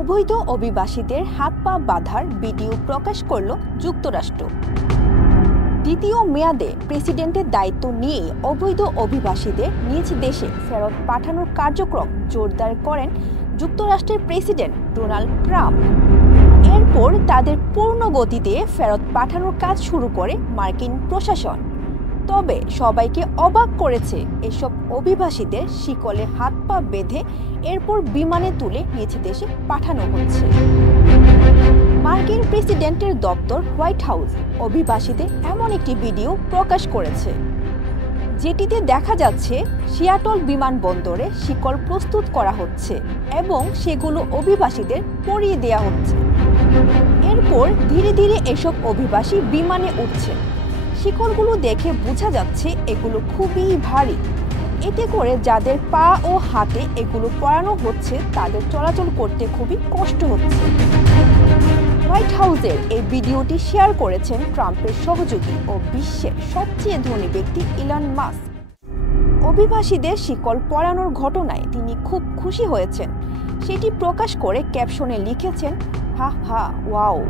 অবৈধ অভিবাসীদের হাত পা বাঁধার ভিডিও প্রকাশ করল যুক্তরাষ্ট্র। দ্বিতীয় মেয়াদে প্রেসিডেন্টের দায়িত্ব নিয়ে অবৈধ অভিবাসীদের নিজ দেশে ফেরত পাঠানোর কার্যক্রম জোরদার করেন যুক্তরাষ্ট্রের প্রেসিডেন্ট ডোনাল্ড ট্রাম্প। এরপর তাদের পূর্ণ গতিতে ফেরত পাঠানোর কাজ শুরু করে মার্কিন প্রশাসন। তবে সবাইকে অবাক করেছে এসব অভিবাসীদের শিকলে হাত পা বেঁধে এরপর বিমানে তুলে নিজ দেশে পাঠানো হচ্ছে। মার্কিন প্রেসিডেন্টের দপ্তর হোয়াইট হাউস অভিবাসীদের এমন একটি ভিডিও প্রকাশ করেছে, যেটিতে দেখা যাচ্ছে সিয়াটল বিমানবন্দরে শিকল প্রস্তুত করা হচ্ছে এবং সেগুলো অভিবাসীদের পরিয়ে দেওয়া হচ্ছে। এরপর ধীরে ধীরে এসব অভিবাসী বিমানে উঠছে। শিকলগুলো দেখে বোঝা যাচ্ছে এগুলো খুবই ভারী। এতে করে যাদের পা ও হাতে এগুলো পরানো হচ্ছে তাদের চলাচল করতে খুবই কষ্ট হচ্ছে। হোয়াইট হাউসের এই ভিডিওটি শেয়ার করেছেন ট্রাম্পের সহযোগী ও বিশ্বের সবচেয়ে ধনী ব্যক্তি ইলন মাস্ক। অভিবাসীদের শিকল পরানোর ঘটনায় তিনি খুব খুশি হয়েছেন, সেটি প্রকাশ করে ক্যাপশনে লিখেছেন, হা হা ওয়াও।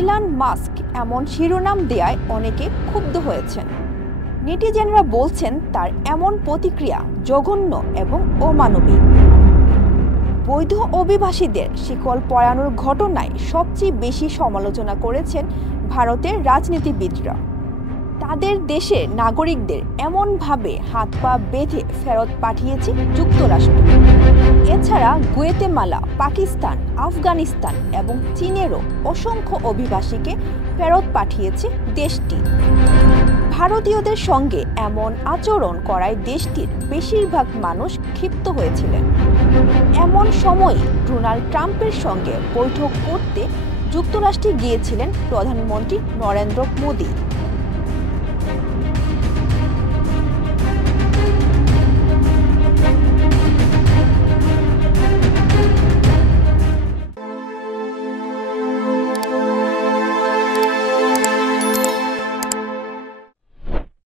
ইলন মাস্ক এমন শিরোনাম দেয়ায় অনেকে ক্ষুব্ধ হয়েছেন। নেটিজেনরা বলছেন তার এমন প্রতিক্রিয়া জঘন্য এবং অমানবিক। বৈধ অভিবাসীদের শিকল পরানোর ঘটনায় সবচেয়ে বেশি সমালোচনা করেছেন ভারতের রাজনীতিবিদরা। তাদের দেশের নাগরিকদের এমনভাবে হাত পা বেঁধে ফেরত পাঠিয়েছে যুক্তরাষ্ট্র। এছাড়া গুয়েতেমালা, পাকিস্তান, আফগানিস্তান এবং চীনেরও অসংখ্য অভিবাসীকে ফেরত পাঠিয়েছে দেশটি। ভারতীয়দের সঙ্গে এমন আচরণ করায় দেশটির বেশিরভাগ মানুষ ক্ষিপ্ত হয়েছিলেন। এমন সময় ডোনাল্ড ট্রাম্পের সঙ্গে বৈঠক করতে যুক্তরাষ্ট্রে গিয়েছিলেন প্রধানমন্ত্রী নরেন্দ্র মোদী।